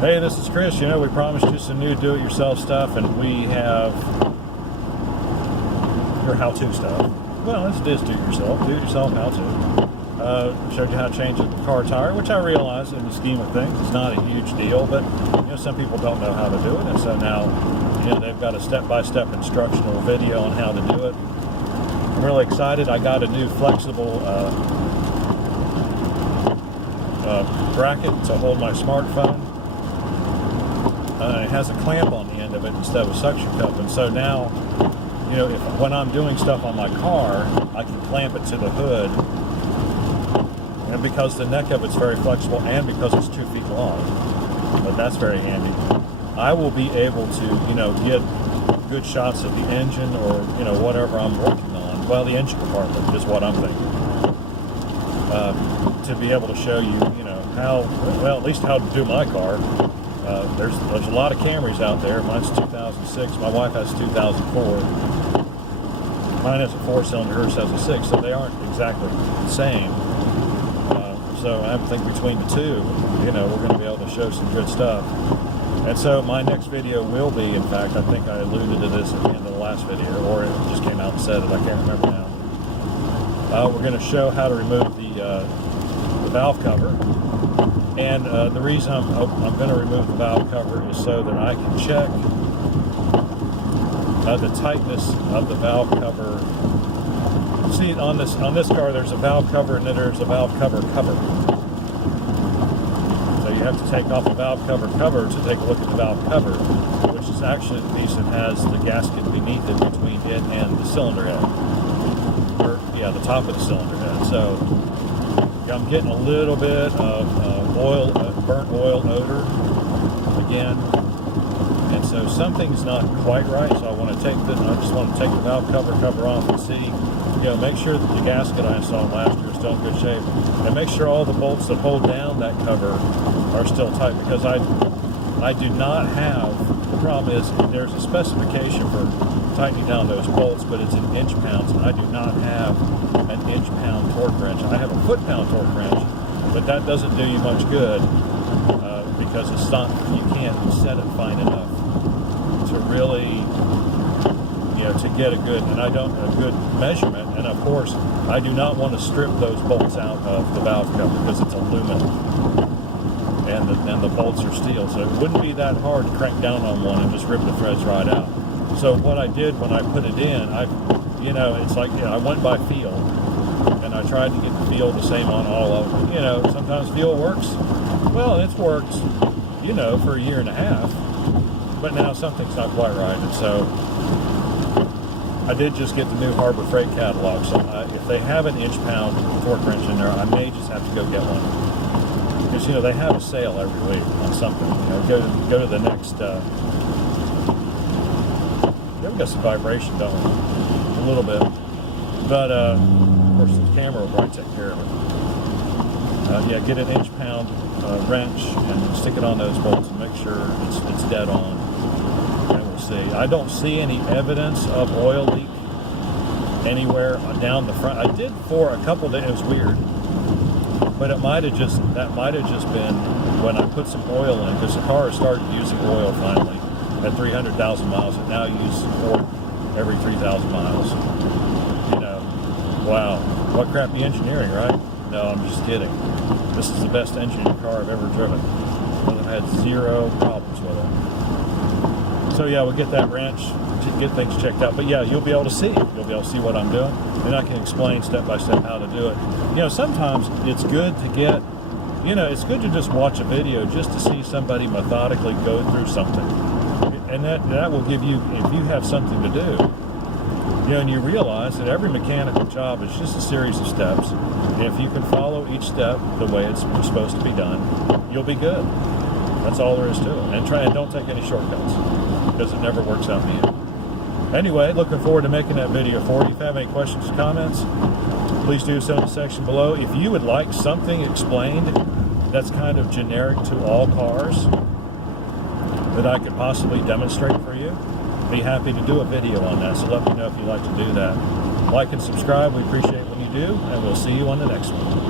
Hey, this is Chris. You know, we promised you some new do-it-yourself stuff, and we have your how-to stuff. Well, it's do-it-yourself how-to. Showed you how to change a car tire, which I realize in the scheme of things it's not a huge deal, but you know, some people don't know how to do it, and so now you know they've got a step-by-step instructional video on how to do it. I'm really excited. I got a new flexible bracket to hold my smartphone. It has a clamp on the end of it instead of a suction cup, and so now, you know, when I'm doing stuff on my car, I can clamp it to the hood, and because the neck of it's very flexible, and because it's 2 feet long, but that's very handy. I will be able to, you know, get good shots of the engine or you know whatever I'm working on. Well, the engine compartment is what I'm thinking. To be able to show you, you know, how well, at least how to do my car. There's a lot of Camrys out there. Mine's 2006. My wife has 2004. Mine has a 4-cylinder. Hers has a 6. So they aren't exactly the same. So I think between the two, you know, we're going to be able to show some good stuff. And so my next video will be, in fact, I think I alluded to this at the end of the last video, or it just came out and said it. I can't remember now. We're going to show how to remove the valve cover. And the reason I'm going to remove the valve cover is so that I can check the tightness of the valve cover. See, on this car, there's a valve cover, and then there's a valve cover. So you have to take off the valve cover to take a look at the valve cover, which is actually the piece that has the gasket beneath it between it and the cylinder head. Or, yeah, the top of the cylinder head. So I'm getting a little bit of burnt oil odor again, and so something's not quite right. So I just want to take the valve cover off and see, you know, make sure that the gasket I installed last year is still in good shape, and make sure all the bolts that hold down that cover are still tight, because I do not have. The problem is there's a specification for tightening down those bolts, but it's in inch-pounds, and I do not have an inch-pound torque wrench. I have a foot-pound torque wrench, but that doesn't do you much good because it's not. You can't set it fine enough to really, you know, to get a good measurement. And of course, I do not want to strip those bolts out of the valve cover because it's aluminum, and the bolts are steel, so it wouldn't be that hard to crank down on one and just rip the threads right out. So what I did when I put it in, you know, it's like, you know, I went by feel, and I tried to get the feel the same on all of them. You know, sometimes feel works. Well, it's worked, you know, for a year and a half, but now something's not quite right. And so I did just get the new Harbor Freight catalog, so if they have an inch-pound torque wrench in there, I may just have to go get one. Because, you know, they have a sale every week on something. You know, go to the next, yeah, we got some vibration, don't we? A little bit. But, of course, the camera will probably take care of it. Yeah, get an inch-pound wrench and stick it on those bolts and make sure it's dead on. And we'll see. I don't see any evidence of oil leak anywhere down the front. I did for a couple days. It was weird, but that might have just been when I put some oil in, because the car started using oil finally at 300,000 miles. It now uses port every 3,000 miles. You know, wow, what crappy engineering, right? No, I'm just kidding. This is the best engineered car I've ever driven. I've had zero problems with it. So yeah, we'll get that wrench to get things checked out. But yeah, you'll be able to see it. You'll be able to see what I'm doing, and I can explain step by step how to do it. You know, sometimes it's good to get, you know, it's good to just watch a video just to see somebody methodically go through something, and that will give you, if you have something to do, you know, and you realize that every mechanical job is just a series of steps. And if you can follow each step the way it's supposed to be done, you'll be good. That's all there is to it. And don't take any shortcuts, because it never works out in the end. Anyway, looking forward to making that video for you. If you have any questions or comments, please do so in the section below. If you would like something explained that's kind of generic to all cars that I could possibly demonstrate for you, be happy to do a video on that. So let me know if you'd like to do that. Like and subscribe. We appreciate when you do, and we'll see you on the next one.